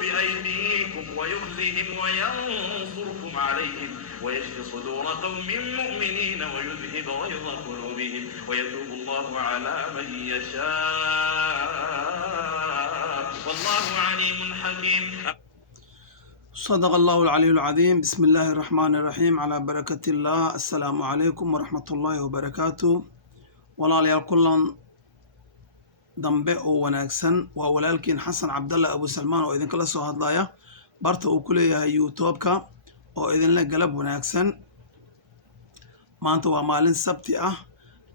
بأيديكم ويخزيهم وينصركم عليهم ويشفي صدور قوم مؤمنين ويذهب غيظ قلوبهم ويتوب الله على من يشاء والله عليم حكيم. صدق الله العلي العظيم. بسم الله الرحمن الرحيم. على بركة الله. السلام عليكم ورحمة الله وبركاته. walaalyaal kulan dambe oo wanaagsan waa walaalkiin xasan cabdalle abu salmaan oo idinkala soo hadlaya barta uu ku leeyahay youtube-ka oo idinla galab wanaagsan. maanta waa maalin sabti ah,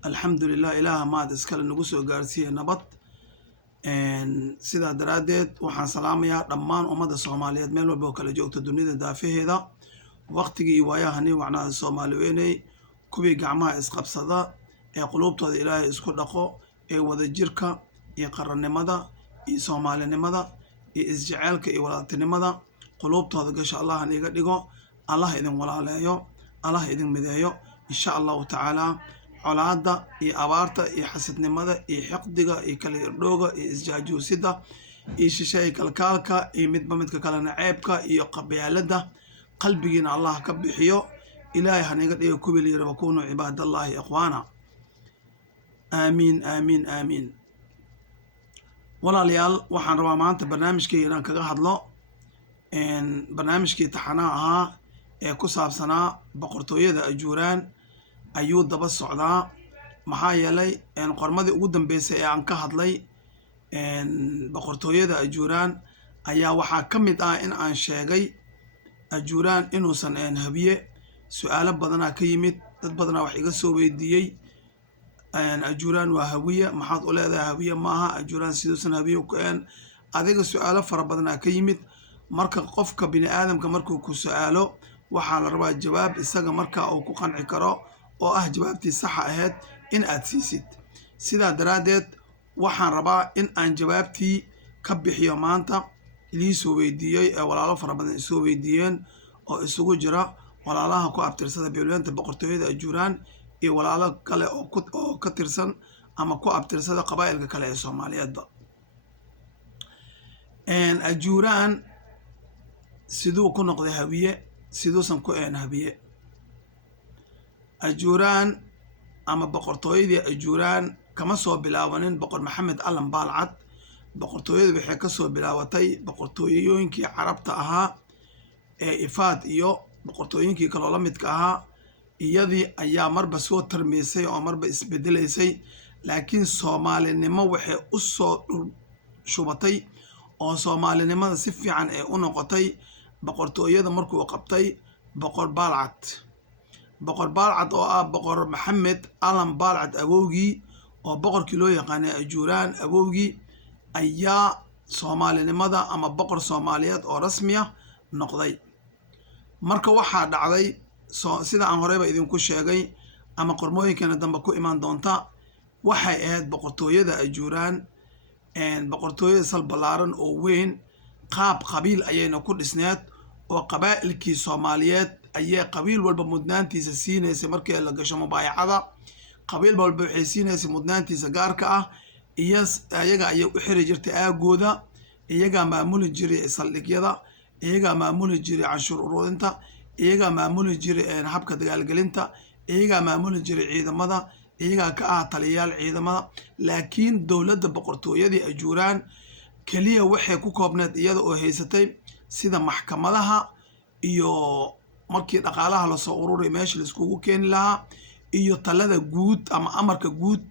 alxamdulilah, ilaaha maad iskale nagu soo gaarsiiyey nabad. sidaa daraaddeed waxaan salaamayaa dhammaan ummadda soomaaliyeed meel walba oo kala joogta dunida daafaheeda. waqtigii iyo waayahani wacnaada soomaali weynay kuwii gacmaha isqabsada ee quluubtooda ilaahay isku dhaqo ee wadajirka iyo qarannimada iyo soomaalinimada iyo isjaceelka iyo walaaltinimada quluubtooda gasha allah niga dhigo, allah idin walaaleeyo, allah idin mideeyo insha allahu tacaala. colaada iyo abaarta iyo xasidnimada iyo xiqdiga iyo kala irdhooga iyo isjaajuusida iyo shisheeye kalkaalka iyo midba midka kale naceebka iyo qabyaalada qalbigiina allah ka bixiyo. ilaahay haniga dhigo kuwii layiri wakunuu cibaadallaahi ikhwaana. aamiin aamiin aamiin. walaalayaal waxaan rabaa maanta barnaamijkii inaan kaga hadlo barnaamijkii taxanaha ahaa ee ku saabsanaa boqortooyada ajuuraan ayuu daba socdaa. maxaa yeelay qormadii ugu dambeysay ee aan ka hadlay boqortooyada ajuuraan ayaa waxaa ka mid ah in aan sheegay ajuuraan inuusan habiye. su-aalo badanaa ka yimid, dad badanaa wax iga soo weydiiyey ajuuraan waa hawiye, maxaad u leedahay hawiye maaha, ajuuraan siduusan hawiye ku adiga su-aalo fara badanaa ka yimid. marka qofka bini aadamka markuu ku su-aalo waxaa la rabaa jawaab isaga markaa uu ku qanci karo oo ah jawaabtii saxa ahayd in aad siisid. sidaa daraaddeed waxaan rabaa in aan jawaabtii ka bixiyo maanta liisoo weydiiyey ee walaalo fara badan isoo weydiiyeen oo isugu jira walaalaha ku abtirsada beelweynta boqortooyada ajuuraan iyo walaalo kale oo ka tirsan ama ku abtirsada qabaa'ilka kale ee soomaaliyeedba. ajuuraan siduu ku noqday hawiye, siduusan ku hawiye. ajuuraan ama boqortooyadii ajuuraan kama soo bilaabanin boqor maxamed allan baalcad. boqortooyadu waxay ka soo bilaabatay boqortooyooyinkii carabta ahaa ee ifaad iyo boqortooyinkii kaloo la midka ahaa. iyadii ayaa marba soo tarmiysay oo marba isbedelaysay, laakiin soomaalinimo waxay u soo shubatay oo soomaalinimada si fiican ee u noqotay boqortooyada markuu qabtay boqor baalcad. boqor baalcad oo ah boqor maxamed allan baalcad awowgii oo boqorkii loo yaqaanay ajuuraan awowgii ayaa soomaalinimada ama boqor soomaaliyeed oo rasmiya noqday. marka waxaa dhacday sida aan horeyba idinku sheegay ama qormooyinkeena dambe ku imaan doonta, waxay ahayd boqortooyada ajuuraan boqortooyada sal ballaaran oo weyn. qaab qabiil ayayna ku dhisneed oo qabaa'ilkii soomaaliyeed ayay qabiil walba mudnaantiisa siinaysay. markii la gasho mubaayacada qabiil walba waxay siinaysay mudnaantiisa gaarka ah, iyaga ayay u xiri jirtay aagooda, iyagaa maamuli jiray saldhigyada, iyagaa maamuli jiray canshuur ururinta, iyagaa maamuli jiray habka dagaalgelinta, iyagaa maamuli jiray ciidamada, iyagaa ka ah taliyayaal ciidamada. laakiin dowladda boqortooyadii ajuuraan keliya waxay ku koobneed iyada oo haysatay sida maxkamadaha iyo markii dhaqaalaha lasoo ururay meesha laiskugu keeni lahaa iyo talada guud ama amarka guud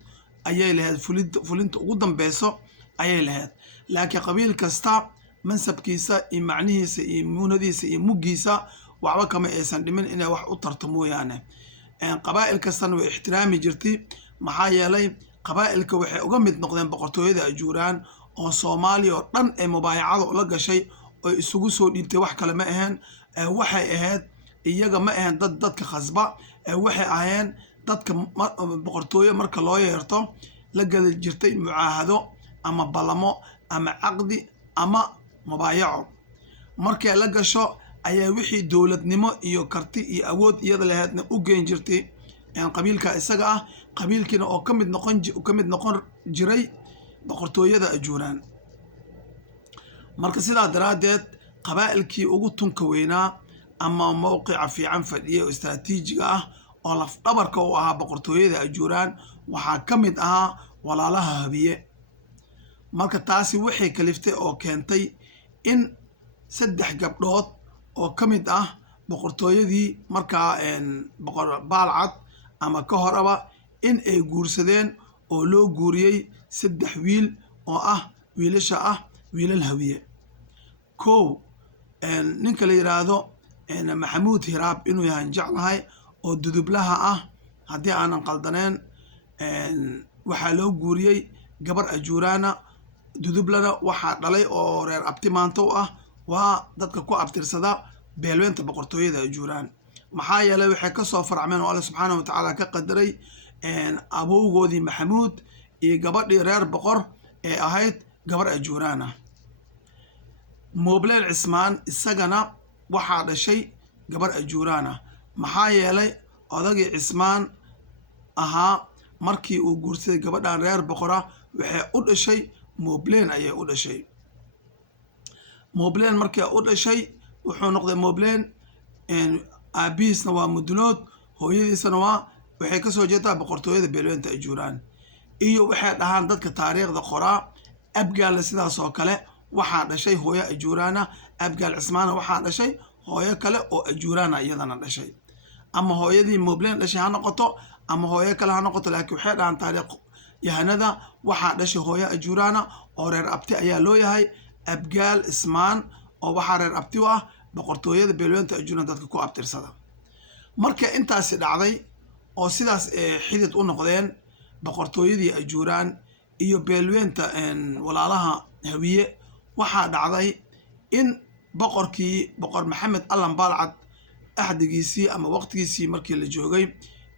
ayay lahayd. fulinta ugu dambeyso ayay lahayd. laakiin qabiil kasta mansabkiisa iyo macnihiisa iyo muunadiisa iyo muggiisa waxba kama aysan dhimin inay wax u tarto mooyaane. qabaa'il kastana way ixtiraami jirtay. maxaa yeelay qabaa'ilka waxay uga mid noqdeen boqortooyada ajuuraan oo soomaaliya oo dhan ay mubaayacada ula gashay oo isugu soo dhiibtay. wax kale ma aheen, waxay ahayd iyaga ma aheen dadka khasba, waxay ahayeen dadka boqortooye marka loo yeerto la geli jirtay mucaahado ama ballamo ama caqdi ama mubaayaco. markay la gasho ayaa wixii dowladnimo iyo karti iyo awood iyada lahaydna u geen jirtay qabiilka isaga ah, qabiilkiina oo ka mid noqon jiray boqortooyada ajuuraan. marka sidaa daraaddeed qabaa'ilkii ugu tunka weynaa ama mowqica fiican fadhiya oo istaraatiijiga ah oo lafdhabarka u ahaa boqortooyada ajuuraan waxaa ka mid ahaa walaalaha habiye. marka taasi waxay kaliftay oo keentay in 3 gabdhood oo ka mid ah boqortooyadii markaa boqor baalcad ama ka horaba in ay guursadeen oo loo guuriyey 3 wiil oo ah wiilasha ah wiilal hawiye. kow ninka la yiraahdo maxamuud hiraab inuu yahay jeclahay oo dudublaha ah haddii aanan qaldaneen, waxaa loo guuriyey gabar ajuuraana. dudublana waxaa dhalay oo reer abti maanta u ah waa dadka ku abtirsada beelweynta boqortooyada ajuuraan, maxaa yeelay waxay ka soo farcmeen oo alle subxaanahu watacaala ka qadaray abowgoodii maxamuud iyo gabadhii reer boqor ee ahayd gabar ajuuraan ah. moobleen cismaan isagana waxaa dhashay gabar ajuuraan ah, maxaa yeelay odagii cismaan ahaa markii uu guursaday gabadhan reer boqora waxay u dhashay moobleen ayay u dhashay. moobleen markii u dhashay wuxuu noqday moobleen aabihiisna waa mudulood, hooyadiisana waxay kasoo jeedaa boqortooyada beelweynta ajuuraan. iyo waxay dhahaan dadka taariikhda qoraa abgaalla sidaas oo kale waxaa dhashay hooyo ajuuraana. abgaal cismaana waxaa dhashay hooyo kale oo ajuuraana iyadana dhashay, ama hooyadii moobleen dhashay ha noqoto ama hooyo kale ha noqoto, laakiin waxay dhahaan taariikh yahanada waxaa dhashay hooyo ajuuraana oo reer abti ayaa loo yahay abgaal cismaan, oo waxaa reer abti u ah boqortooyada beelweynta ajuuraan dadka ku abtirsada. marka intaasi dhacday oo sidaas xidid u noqdeen boqortooyadii ajuuraan iyo beelweynta walaalaha hawiye, waxaa dhacday in boqor maxamed allan baalcad axdigiisii ama waqtigiisii markii la joogay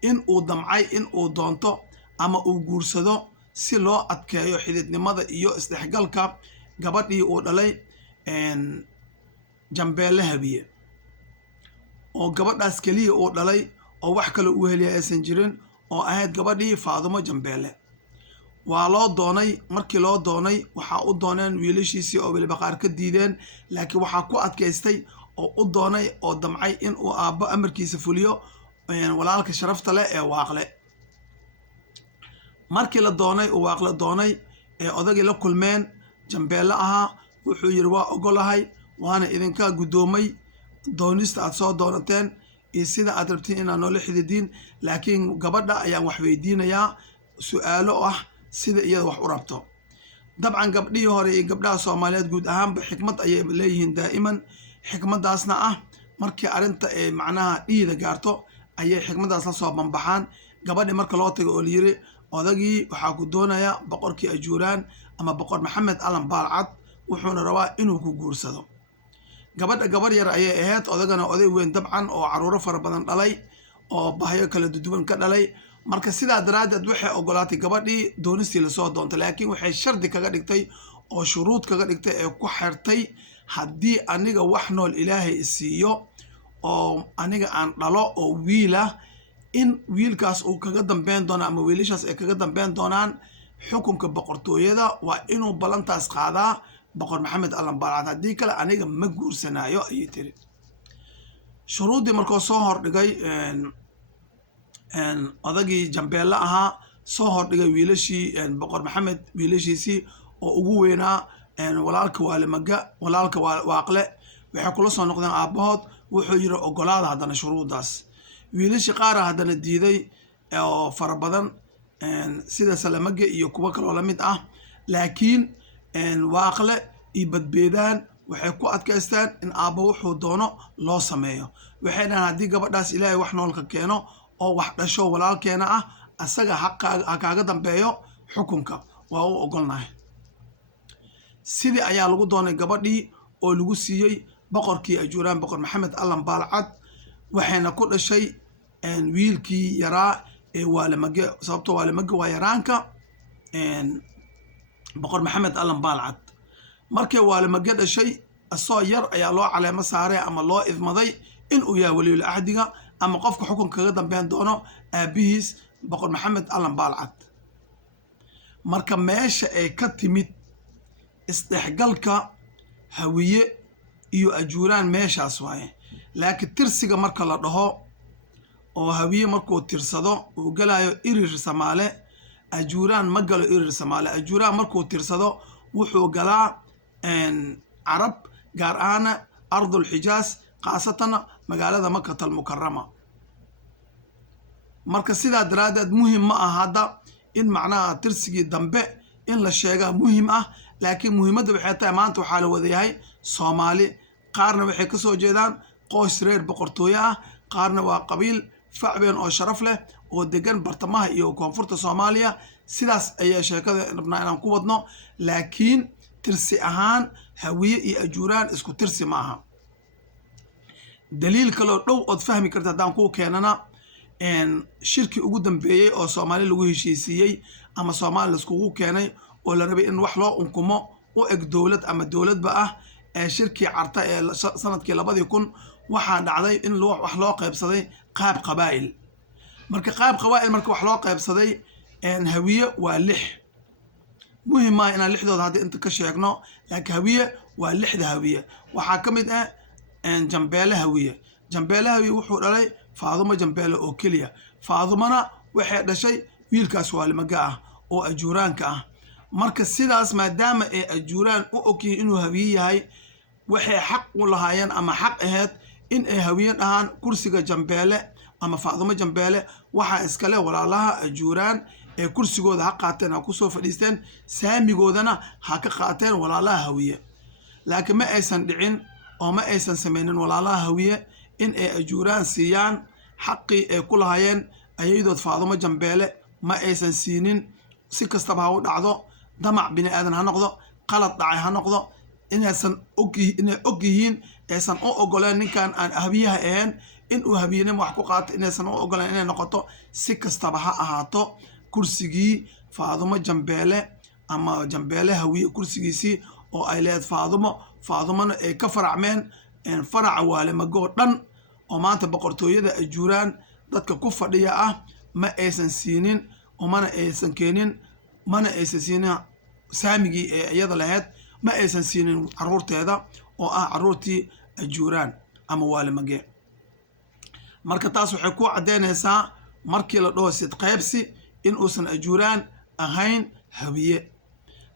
in uu damcay in uu doonto ama uu guursado si loo adkeeyo xididnimada iyo isdhexgalka gabadhii uu dhalay jambeelle habiye, oo gabadhaas keliya uu dhalay oo wax kale uu heliya aysan jirin, oo ahayd gabadhii faadumo jambeelle. waa loo doonay, markii loo doonay waxaa u dooneen wiilashiisii oo weliba qaar ka diideen, laakiin waxaa ku adkaystay oo u doonay oo damcay in uu aabbo amarkiisa fuliyo walaalka sharafta leh ee waaqle. markii la doonay uu waaqle doonay ee odagii la kulmeen jambeelle ahaa, wuxuu yidhi waa ogolahay, waana idinka guddoomay doonista aad soo doonateen iyo sida aad rabtiin inaad noola xididiin, laakiin gabadha ayaan wax weydiinayaa su-aalo ah sida iyada wax u rabto. dabcan gabdhihii hore iyo gabdhaha soomaaliyeed guud ahaanba xikmad ayay leeyihiin daa'iman. xikmaddaasna ah markii arrinta ee macnaha dhiida gaarto ayay xikmaddaas la soo banbaxaan. gabadhi marka loo tago oo layiri odagii waxaa ku doonaya boqorkii ajuuraan ama boqor maxamed allan baalcad, wuxuuna rabaa inuu ku guursado. gabadha gabar yar ayay ahayd, odagana oday weyn dabcan oo caruuro fara badan dhalay oo bahyo kala duduwan ka dhalay. marka sidaa daraaddeed waxay ogolaatay gabadhii doonistii lasoo doontay, laakiin waxay shardi kaga dhigtay oo shuruud kaga dhigtay ee ku xirtay haddii aniga wax nool ilaahay isiiyo oo aniga aan dhalo oo wiilah, in wiilkaas uu kaga dambeyn doono ama wiilashaas ay kaga dambeyn doonaan xukunka boqortooyada. waa inuu ballantaas qaadaa boqor maxamed allan baalcad, haddii kale aniga ma guursanayo ayay tiri. shuruuddii markuu soo hordhigay odagii jambeelle ahaa, soo hordhigay wiilashii boqor maxamed wiilashiisii oo ugu weynaa walaalka waalemaga walaalka waaqle, waxay kula soo noqdeen aabbahood. wuxuu yiri ogolaada haddana shuruuddaas. wiilashii qaara haddana diiday oo fara badan sida salamage iyo kuwo kaloo la mid ah, laakiin waaqle iyo badbeedaan waxay ku adkaysteen in aabbo wuxuu doono loo sameeyo. waxay dhahaan haddii gabadhaas ilaahay wax noolka keeno oo wax dhasho walaalkeena ah, asaga ha kaaga dambeeyo xukunka, waa u ogolnahay. sidii ayaa lagu doonay gabadhii oo lagu siiyey boqorkii ajuuraan boqor maxamed allan baalcad, waxayna ku dhashay wiilkii yaraa ee waalemage, sababtoo waalemage waa yaraanka boqor maxamed allan baalcad. markay waalemage dhashay asoo yar ayaa loo caleemo saaray ama loo idmaday inuu yahay waliul ahdiga ama qofka xukunka kaga dambeyn doono aabihiis boqor maxamed allan baalcad. marka meesha ay ka timid isdhexgalka hawiye iyo ajuuraan meeshaas waaye. laakiin tirsiga marka la dhaho oo hawiye markuu tirsado uu galayo irir samaale, ajuuraan ma galo irir samaale. ajuuraan markuu tirsado wuxuu galaa carab, gaar ahaana ardul xijaas, khaasatan magaalada makata almukarama. marka sidaa daraaddeed muhim ma aha hadda in macnaha tirsigii dambe in la sheegaa muhim ah, laakiin muhiimadda waxay tahay maanta waxaa la wadayahay Soomaali. qaarna waxay ka soo jeedaan qoys reer boqortooyo ah, qaarna waa qabiil facweyn oo sharaf leh oo degan bartamaha iyo koonfurta Soomaaliya. sidaas ayaa sheekada rabnaa inaan ku wadno, laakiin tirsi ahaan hawiye iyo ajuuraan isku tirsi ma aha. daliil kaloo dhow ood fahmi karta haddaan kuu keenana, shirki ugu dambeeyey oo Soomaali lagu heshiisiiyey ama Soomaali laiskugu keenay oo la rabay in wax loo unkumo u eg dowlad ama dowladba ah, shirkii carta ee sanadkii 2000 waxaa dhacday in wax loo qaybsaday qaab qabaa'il. marka qaab qabaa'il marka wax loo qaybsaday hawiye waa 6. muhim ah inaan 6dooda hadda inta ka sheegno, laakiin hawiye waa 6da hawiye. waxaa ka mid ah jambeele hawiye. jambeele hawiye wuxuu dhalay Faadumo Jambeele oo keliya. Faadumana waxay dhashay wiilkaas waalimaga ah oo ajuuraanka ah. marka sidaas maadaama ay ajuuraan u ogyihiin inuu hawiye yahay, waxay xaq u lahaayeen ama xaq ahayd in ay hawiye dhahaan kursiga Jambeele ama Faadumo Jambeele waxaa iskale walaalaha ajuuraan ee kursigooda ha qaateen, ha ku soo fadhiisteen, saamigoodana ha ka qaateen walaalaha hawiye. laakiin ma aysan dhicin oo ma aysan samaynin walaalaha hawiye in ay ajuuraan siiyaan xaqii ay ku lahaayeen ayadood Faadumo Jambeele ma aysan siinin. si kastaba ha u dhacdo, damac bini aadan ha noqdo, qalad dhacay ha noqdo, inay og yihiin aysan u ogoleen ninkan aan hawiyaha ahayn inuu hawiyenimo wax ku qaato, inaysan u ogoleen inay noqoto. si kastaba ha ahaato, kursigii Faadumo Jambeele ama Jambeele hawiye kursigiisii oo ay leed Faadumona ay ka faracmeen faraca waalimagoo dhan oo maanta boqortooyada ajuuraan dadka ku fadhiya ah, ma aysan siinin oo mana aysan keenin, mana aysan siinin saamigii ee iyada lahayd, ma aysan siinin caruurteeda oo ah caruurtii ajuuraan ama waalimage. marka taas waxay ku caddeynaysaa markii la dhaho sid qaybsi in uusan ajuuraan ahayn hawiye.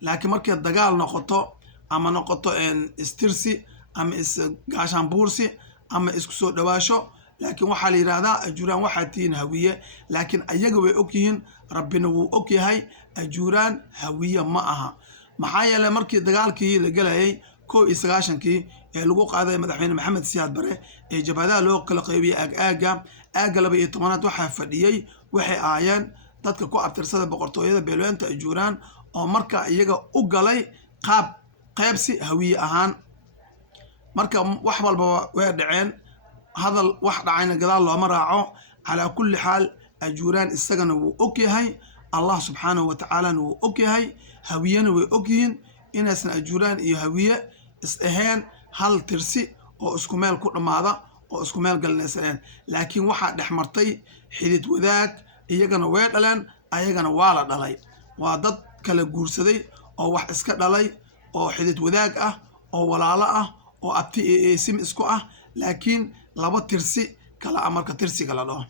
laakiin markay dagaal noqoto ama noqoto istirsi ama isgaashaan buursi ama isku soo dhawaasho, laakiin waxaa la yidhaahdaa ajuuraan waxaa tihiin hawiye. laakiin ayaga way og yihiin, rabbina wuu og yahay ajuuraan hawiye ma aha. maxaa yeelay markii dagaalkii la gelayay 1991 ee lagu qaaday madaxweyne maxamed siyaad bare ee jabhadaha loo kala qaybiyey aagga 12 waxaa fadhiyey, waxay ahaayeen dadka ku abtirsada boqortooyada beelweynta ajuuraan oo markaa iyaga u galay qaab qaybsi hawiye ahaan. marka wax walba way dhaceen, hadal wax dhacayna gadaal looma raaco. calaa kulli xaal ajuuraan isagana wuu og yahay, allah subxaanahu watacaalana wuu og yahay, hawiyena way og yihiin inaysan ajuuraan iyo hawiye is ahayn hal tirsi oo isku meel ku dhammaada oo isku meel galinaysaneen. laakiin waxaa dhex martay xidid wadaag, iyagana way dhaleen, ayagana waa la dhalay. waa dad kala guursaday oo wax iska dhalay oo xidid wadaag ah oo walaalo ah oo abti sim isku ah, laakiin laba tirsi kala amarka tirsiga la dhaho.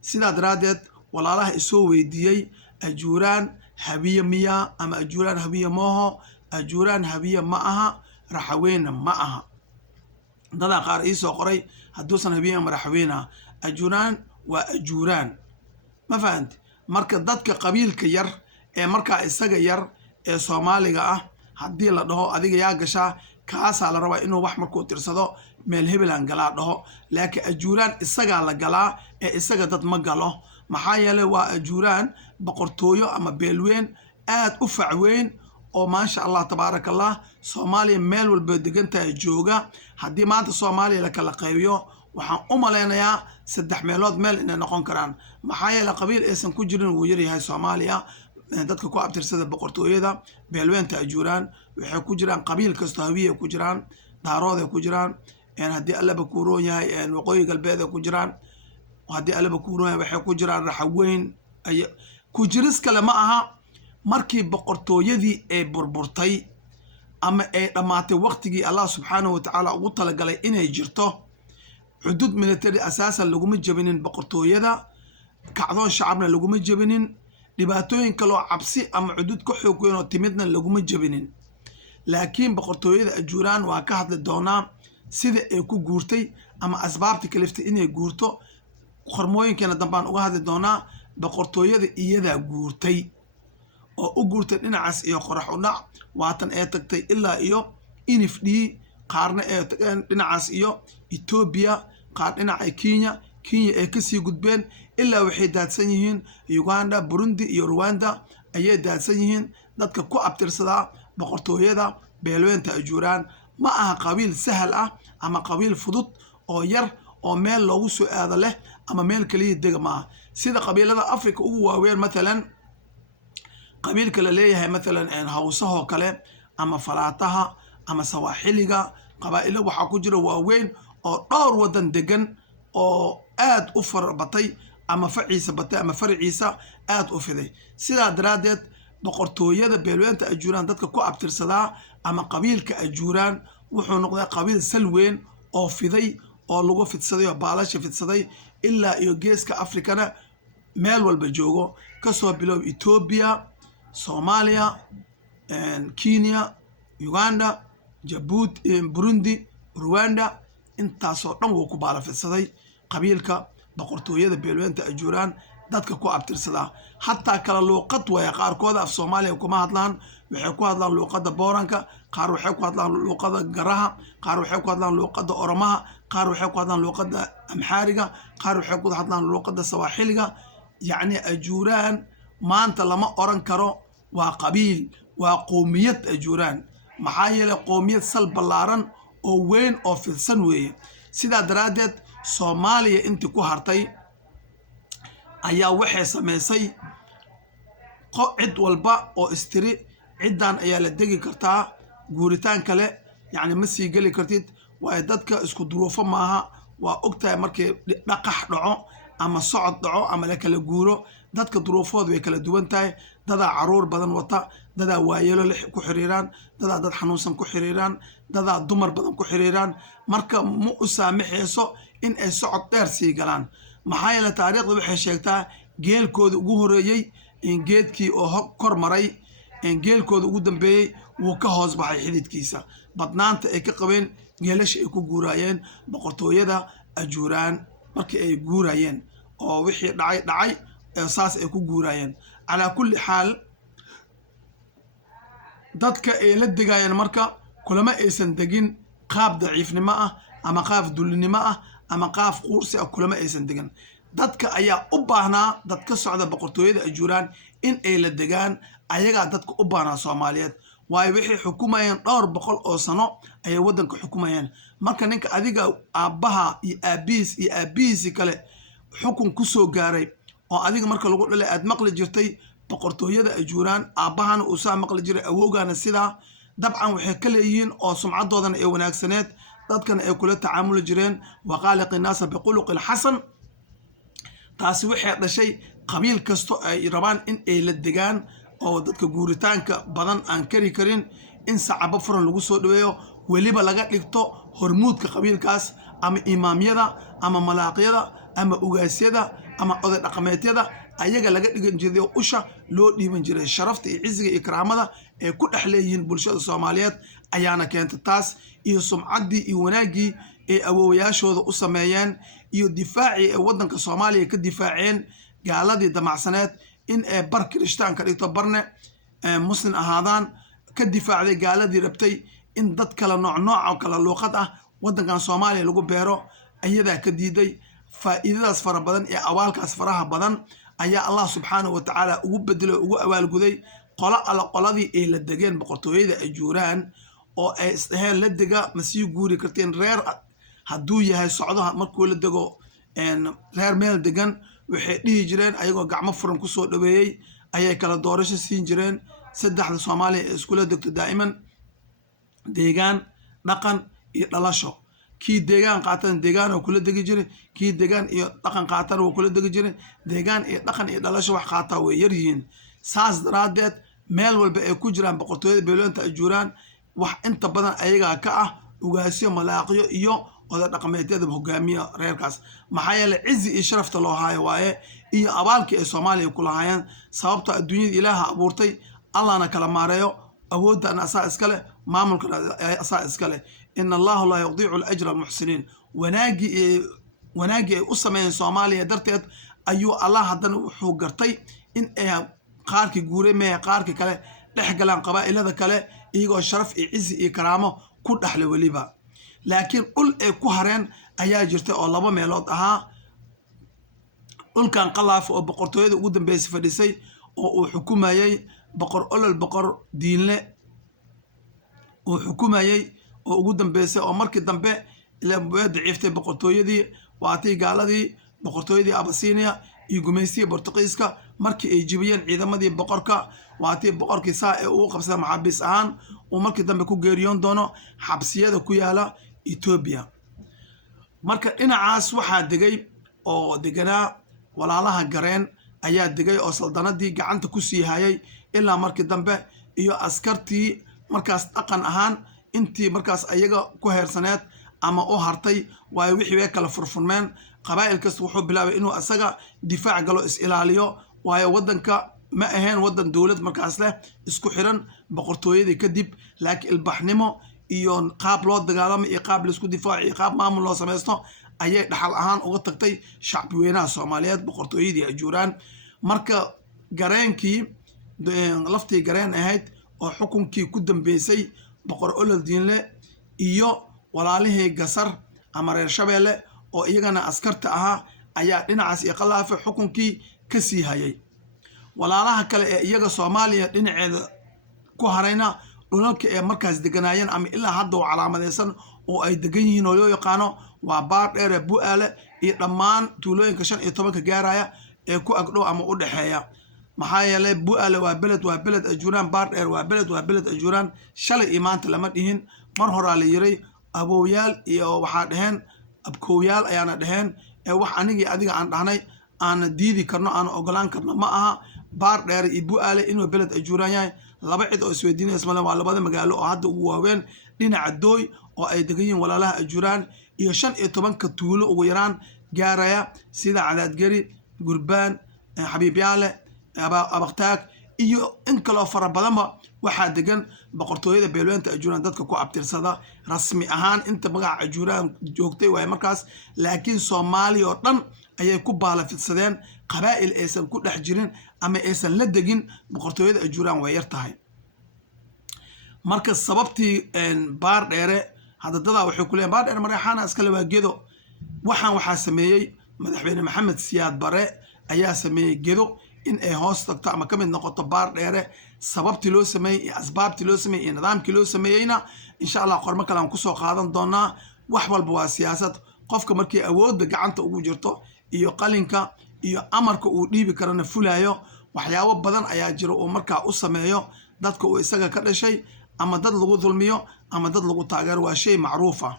sidaa daraaddeed walaalaha isoo weydiiyey ajuuraan hawiye miya ama ajuuraan hawiye mooho, ajuuraan hawiye ma aha, raxaweyna ma aha. dadaa qaar iisoo qoray hadduusan hawiye ama raxaweyna, ajuuraan waa ajuuraan, ma fahanti. marka dadka qabiilka yar ee markaa isaga yar ee Soomaaliga ah, haddii la dhaho adiga yaa gashaa, kaasaa la rabaa inuu wax markuu tirsado meel hebelan galaa dhaho. laakiin ajuuraan isagaa la galaa ee isaga dad ma galo. maxaa yeelay waa ajuuraan boqortooyo ama beelweyn aad u facweyn oo maasha allah tabaaraka allah Soomaaliya meel walba degantahay jooga. haddii maanta Soomaaliya la kala qaybiyo, waxaan u malaynayaa 3 meelood meel inay noqon karaan. maxaa yeelay qabiil aysan ku jirin wuu yaryahay Soomaaliya. dadka ku abtirsada boqortooyada beelweynta ajuuraan waxay ku jiraan qabiil kasta hawiye ku jiraan, daarood ay ku jiraan, haddii allaba ku roon yahay waqooyi galbeed ay ku jiraan, haddii allaba ku roon yahay waxay ku jiraan raxaweyn. ku jiris kale ma aha. markii boqortooyadii ay burburtay ama ay dhammaatay waqtigii allah subxaanahu watacaala ugu talagalay inay jirto xuduud military asaasan laguma jebinin boqortooyada kacdoon shacabna laguma jebinin dhibaatooyin kaloo cabsi ama xuduud ka xoog weyn oo timidna laguma jebinin laakiin boqortooyada ajuuraan waa ka hadli doonaa sida ay ku guurtay ama asbaabta kaliftay inay guurto qormooyinkeena dambaan uga hadli doonaa boqortooyada iyadaa guurtay oo u guurtay dhinacaas iyo qorax u dhac waatan ee tagtay ilaa iyo NFD qaarna ee tageen dhinacaas iyo Ethiopia qaar dhinaca Kenya ay kasii gudbeen ilaa waxay daadsan yihiin Uganda Burundi iyo Rwanda ayay daadsan yihiin dadka ku abtirsadaa boqortooyada beelweynta ajuuraan ma aha qabiil sahal ah ama qabiil fudud oo yar oo meel loogu soo aado leh ama meel kaliya dega ma aha sida qabiilada Afrika ugu waaweyn matalan qabiilka la leeyahay matalan hawsahoo kale ama falaataha ama sawaaxiliga qabaa'ilo waxaa ku jira waaweyn oo dhowr wadan degan oo aad u farabatay ama faciisa batay ama farciisa aad u fiday sidaa daraaddeed boqortooyada beelweynta ajuuraan dadka ku abtirsadaa ama qabiilka ajuuraan wuxuu noqday qabiil salweyn oo fiday oo lagu fidsaday oo baalasha fidsaday ilaa iyo geeska Afrikana meel walba joogo kasoo bilowb Ethiopia Soomaaliya Kenya Uganda Djibouti Burundi Rwanda intaasoo dhan wuu ku baala fidsaday qabiilka boqortooyada beelweynta ajuuraan dadka ku abtirsadaa hataa kala luuqad waya qaarkooda af Soomaaliya kuma hadlaan waxay ku hadlaan luuqada Booranka qaar waxay ku hadlaan luuqada Garaha qaar waxay ku hadlaan luuqada Oromaha qaar waxay ku hadlaan luuqada Amxaariga qaar waxay ku hadlaan luuqada Sawaaxiliga yacni ajuuraan maanta lama oran karo waa qabiil waa qoomiyad ajuuraan maxaa yeelay qoomiyad sal ballaaran oo weyn oo fidsan weeye sidaa daraaddeed Soomaaliya intii ku hartay ayaa waxay samaysay cid walba oo istiri ciddan ayaa la degi kartaa guuritaan kale yacni ma sii geli kartid waayo dadka isku duruufo maaha waa ogtahay markii dhaqax dhaco ama socod dhaco ama la kala guuro dadka duruufoodu way kala duwan tahay dadaa caruur badan wata dadaa waayelo ku xiriiraan dadaa dad xanuunsan ku xiriiraan dadaa dumar badan ku xiriiraan marka ma u saamaxayso in ay socod dheer sii galaan maxaa yeelay taariikhda waxay sheegtaa geelkooda ugu horeeyey in geedkii oo kor maray geelkooda ugu dambeeyey wuu ka hoos baxay xididkiisa badnaanta ay ka qabeen geelasha ay ku guuraayeen boqortooyada ajuuraan markii ay guuraayeen oo wixii dhacay saas ay ku guuraayeen calaa kulli xaal dadka ay la degaayeen marka kulama aysan degin qaab daciifnimo ah ama qaab dullinimo ah ama qaaf quursi ah kulama aysan degan dadka ayaa u baahnaa dad ka socda boqortooyada ajuuraan in ay la degaan ayagaa dadka u baahnaa Soomaaliyeed waayo waxay xukumayeen dhowr boqol oo sano ayay waddanka xukumayeen marka ninka adiga aabbaha iyo aabihiisi kale xukun ku soo gaaray oo adiga marka lagu dhalay aad maqli jirtay boqortooyada ajuuraan aabbahana uu saa maqli jiray awowgaana sidaa dabcan waxay ka leeyihiin oo sumcadoodana ay wanaagsaneed dadkana ay kula tacaamuli jireen waqaaliqi naasa biquluqi lxasan taasi waxay dhashay qabiil kasto ay rabaan in ay la degaan oo dadka guuritaanka badan aan kari karin in sacabo furan lagu soo dhaweeyo weliba laga dhigto hormuudka qabiilkaas ama imaamyada ama malaaqyada ama ugaasyada ama oday dhaqameedyada ayaga laga dhigan jiray oo usha loo dhiiban jiray sharafta iyo cizziga iyo karaamada ee ku dhex leeyihiin bulshada Soomaaliyeed ayaana keentay taas iyo sumcaddii iyo wanaaggii ee awoowayaashooda u sameeyeen iyo difaacii ee waddanka Soomaaliya ka difaaceen gaaladii damacsaneed in ay bar kirishtaan ka dhigto barne muslim ahaadaan ka difaacday gaaladii rabtay in dad kala nooc oo kala luuqad ah waddankan Soomaaliya lagu beero ayadaa ka diiday faa'iidadaas fara badan ee awaalkaas faraha badan ayaa Allah subxaanahu wa tacaala ugu bedelay ugu abaalguday qoladii ay la degeen boqortooyada ajuuraan oo ay isdhaheen la dega ma sii guuri karteen reer hadduu yahay socdaha markuu la dego reer meel degan waxay dhihi jireen ayagoo gacmo furan kusoo dhaweeyey ayay kala doorasho siin jireen saddexda Soomaaliya ee iskula degto daa'iman deegaan dhaqan iyo dhalasho kii deegaan qaatan deegaan oo kula degi jiray kii deegaan iyo dhaqan qaatan oo kula degi jiray deegaan iyo dhaqan iyo dhalasho wax qaata way yar yihiin saas daraaddeed meel walba ay ku jiraan boqortooyada beelweynta ajuuraan wax inta badan ayagaa ka ah ugaasyo malaaqyo iyo oday dhaqameedyada hogaamiya reerkaas maxaa yeelay cizi iyo sharafta loo haayo waaye iyo abaalkii ay Soomaaliya ku lahaayeen sababta adduunyada ilaaha abuurtay allahna kala maareeyo awoodana asaa iskale maamulkana asaa iskale in allah la yudiicu al-ajra al-muhsinin wanaagi ay u sameeyeen Soomaaliya darteed ayuu allah haddana wuxuu gartay in ay qaarkii guuray mee qaarkii kale dhex galaan qabaa'ilada kale iyagoo sharaf iyo cizi iyo karaamo ku dhaxlay waliba laakiin ul ay ku hareen ayaa jirtay oo laba meelood ahaa dhulkan qalaaf oo boqortooyada ugu dambeysay fadhisay oo uu xukumayay boqor olol boqor diinle uu xukumayay oo ugu dambeysay oo markii dambe ilaa daciiftay boqortooyadii waatii gaaladii boqortooyadii Abasiiniya iyo gumaysiga Boortaqiiska markii ay jibiyeen ciidamadii boqorka waatii boqorkii saa ee uu qabsaday maxaabiis ahaan uu markii dambe ku geeriyoon doono xabsiyada ku yaala Ethiopia marka dhinacaas waxaa degay oo deganaa walaalaha gareen ayaa degay oo saldanadii gacanta ku sii hayay ilaa markii dambe iyo askartii markaas dhaqan ahaan intii markaas ayaga ku heersaneed ama u hartay waayo wixii way kala furfurmeen qabaa'il kasta wuxuu bilaabay inuu asaga difaac galo is ilaaliyo waayo wadanka ma ahayn wadan dawlad markaas leh isku xiran boqortooyadii kadib laakiin ilbaxnimo iyo qaab loo dagaalamo iyo qaab la isku difaaco iyo qaab maamul loo samaysto ayay dhaxal ahaan uga tagtay shacbi weynaha Soomaaliyeed boqortooyadii Ajuuraan marka gareenkii laftii gareen ahayd oo xukunkii ku dambeysay boqor olol diinle iyo walaalihii Gasar ama reer Shabeelle oo iyagana askarta ahaa ayaa dhinacaas iyo qalaafe xukunkii ka sii hayay walaalaha kale ee iyaga Soomaaliya dhinaceeda ku harayna dhulalka ee markaas deganaayeen ama ilaa hadda oo calaamadeysan oo ay degan yihiin oo loo yaqaano waa Baardheer Bu'aale iyo dhammaan tuulooyinka 15 gaaraya ee ku agdhow ama u dhaxeeya maxaa yeelay Bu'aale waa beled Ajuuraan Baardheer waa beled Ajuuraan shalay iyo maanta lama dhihin mar hore la yiray abooyaal iyo waxaa dhaheen abkooyaal ayaana dhaheen ee wax anigii adiga aan dhahnay aan diidi karno aan ogolaan karno ma aha Baardheer iyo Bu'aale inuu beled Ajuuraan yahay laba cid oo isweydiinaysa ma waa labada magaalo oo hadda ugu waaweyn dhinaca Dooy oo ay degan yihiin walaalaha Ajuuraan iyo 15 tuulo ugu yaraan gaaraya sida Cadaadgari Gurbaan Xabiibyaale Abaqtaag iyo in kale fara badanba waxaa degan boqortooyada beelweynta Ajuuraan dadka ku abtirsada rasmi ahaan inta magaca Ajuuraan joogtay way markaas laakiin Soomaaliya oo dhan ayay ku baalafidsadeen qabaa'il aysan ku dhex jirin ama aysan la degin boqortooyada Ajuuraan way yar tahay marka sababtii Baardheere hadda dadaa waxay ku leeyihiin Baardheer Mareexaana iskale waa gedo waxaa sameeyay madaxweyne Maxamed Siyaad Barre ayaa sameeyay gedo in ay hoos tagto ama kamid noqoto Baardheere sababtii loo sameeyay iyo asbaabtii loo sameeyay iyo nidaamkii loo sameeyayna insha Allah qormo kale aan ku soo qaadan doonaa wax walba waa siyaasad qofka markii awoodda gacanta ugu jirto iyo qalinka iyo amarka uu dhiibi karana fulayo waxyaabo badan ayaa jira oo markaa u sameeyo dadka uu isaga ka dhashay ama dad lagu dulmiyo ama dad lagu taageero waa shay macruuf ah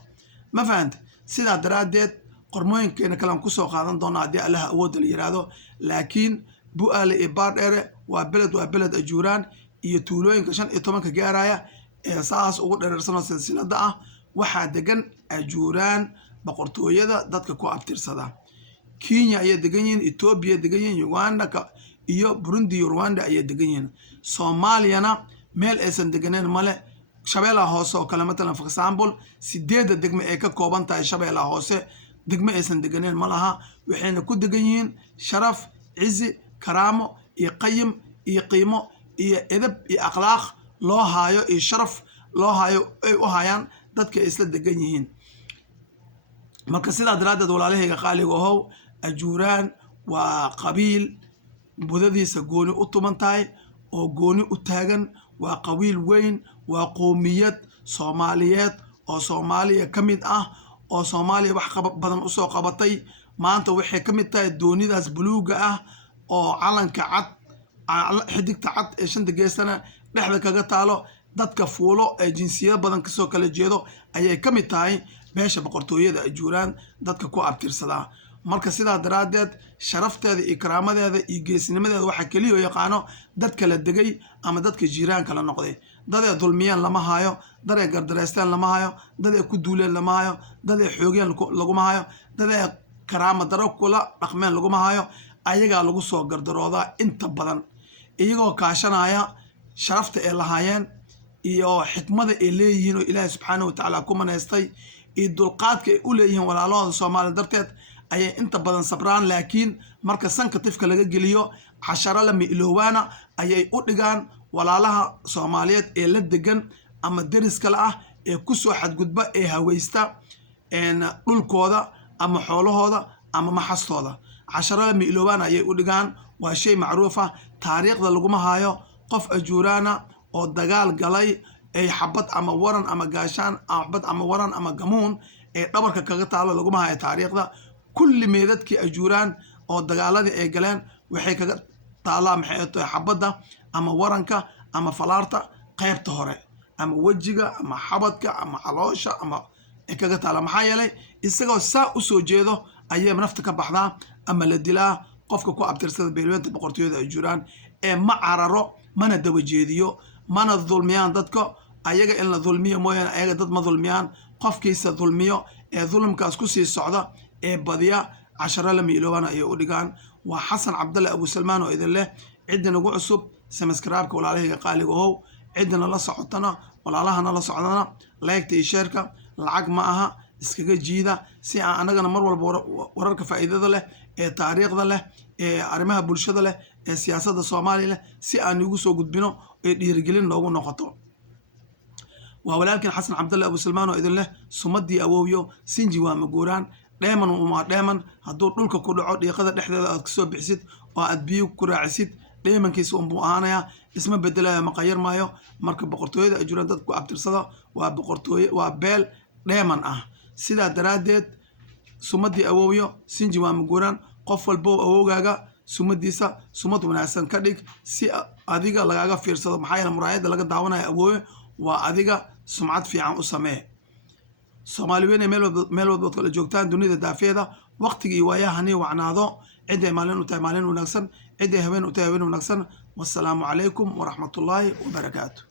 ma fahant sidaa daraadeed qormooyinkeena kale aan ku soo qaadan doonaa haddii Allah awoodda la yiraahdo laakiin Bu'aale iyo Baardheere waa beled Ajuuraan iyo tuulooyinka 15 gaaraya ee saas ugu dhereersan silsilada ah waxaa degan Ajuuraan boqortooyada dadka ku abtirsada Kenya ayaa degan yihiin Ethiopia degan yihiin Uganda iyo Burundi iyo Rwanda ayaa degan yihiin Soomaaliyana meel aysan deganeen male Shabeellaha Hoose oo kale matalan for example 8 degmo ay ka kooban tahay Shabeellaha Hoose degmo aysan deganeen malaha waxayna ku degan yihiin sharaf cizi karaamo iyo qayim iyo qiimo iyo edeb iyo akhlaaq loo haayo iyo sharaf loo haayo ay u hayaan dadka isla degan yihiin marka sidaa daraadeed walaalahayga qaaliga ahow Ajuuraan waa qabiil budadiisa gooni u tuman tahay oo gooni u taagan waa qabiil weyn waa qoomiyad Soomaaliyeed oo Soomaaliya ka mid ah oo Soomaaliya wax badan u soo qabatay maanta waxay ka mid tahay doonidaas buluuga ah oo calanka cad xidigta cad ee shanta geesana dhexda kaga taalo dadka fuulo ee jinsiyado badan kasoo kala jeedo ayay ka mid tahay beesha boqortooyada Ajuuraan dadka ku abtirsada marka sidaa daraadeed sharafteeda iyo karaamadeeda iyo geesnimadeeda waxa kaliya yaqaano dadka la degay ama dadka jiiraan kala noqday dad ay dulmiyeen lama hayo, dad ay gardareysteen lama hayo, dad ay ku duuleen lama hayo, dad ay xoogeen laguma hayo, dad ay karaama daro kula dhaqmeen laguma hayo. ayagaa lagu soo gardaroodaa inta badan, iyagoo kaashanaya sharafta ay lahaayeen iyo xikmada ay leeyihiin oo ilaahay subxaanahu watacaala ku manaystay iyo dulqaadka ay u leeyihiin walaalahooda Soomaali darteed ayay inta badan sabraan. laakiin marka sanka tifka laga geliyo casharo lama iloowaana ayay u dhigaan walaalaha Soomaaliyeed ee la degan ama deriska la ah ee ku soo xadgudba ee haweysta dhulkooda ama xoolahooda ama maxastooda. casharo lama iloowaana ayay u dhigaan. waa shay macruuf ah, taariikhda laguma hayo qof ajuuraana oo dagaal galay ay xabad ama waran ama gaashaan xabad ama waran ama gamuun ee dhabarka kaga taalo laguma hayo taariikhda. kulli meedadkii ajuuraan oo dagaaladii ay galeen waxay kaga taalaa maxay tahay xabadda ama waranka ama falaarta qaybta hore ama wejiga ama xabadka ama caloosha ama ay kaga taala. maxaa yeelay isagoo saa u soo jeedo ayay nafta ka baxdaa ama la dilaa qofka ku abtirsada beelweynta boqortooyada ajuuraan ee ma cararo mana daba jeediyo mana dulmiyaan dadka. ayaga in la dulmiyo mooyaane ayaga dad ma dulmiyaan. qofkiisa dulmiyo ee dulmkaas ku sii socda ee badiya casharo lama iloowaana ayay u dhigaan. waa xasan cabdalle abu salmaan oo idin leh cidda nagu cusub samaskaraabka walaalahayga qaaliga ohow, ciddana la socotana walaalahana la socdana laygta iyo sheerka lacag ma aha, iskaga jiida si aan anagana mar walba wararka faa'iidada leh ee taariikhda leh ee arrimaha bulshada leh ee siyaasadda Soomaaliya leh si aan igu soo gudbino ee dhiirigelin noogu noqoto. waa walaalkiin xasan cabdalle abu salmaan oo idin leh sumadii awowyo sinji waa maguuraan, dheeman uma dheeman. hadduu dhulka ku dhaco dhiiqada dhexdeeda aad kasoo bixisid oo aad biyo ku raacisid dheemankiisa unbuu ahaanayaa, isma bedelayo maqayar maayo. marka boqortooyada ajuuraan dad ku abtirsada waa boqortooye waa beel dheeman ah. sidaa daraaddeed sumadii awowyo sinji waa maguuraan. qof walbo awowgaaga sumadiisa sumad wanaagsan ka dhig si adiga lagaaga fiirsado. maxaa yeele muraayadda laga daawanayo awoowe waa adiga sumcad fiican u samee. Soomaali weyn meel walba kala joogtaan dunida daafeeda waqtiga iyo waayahani wacnaado. ciday maalin u tahay maalin wanaagsan, ciday haween u tahay haween wanaagsan. wassalaamu calaykum waraxmatullaahi wabarakaatu.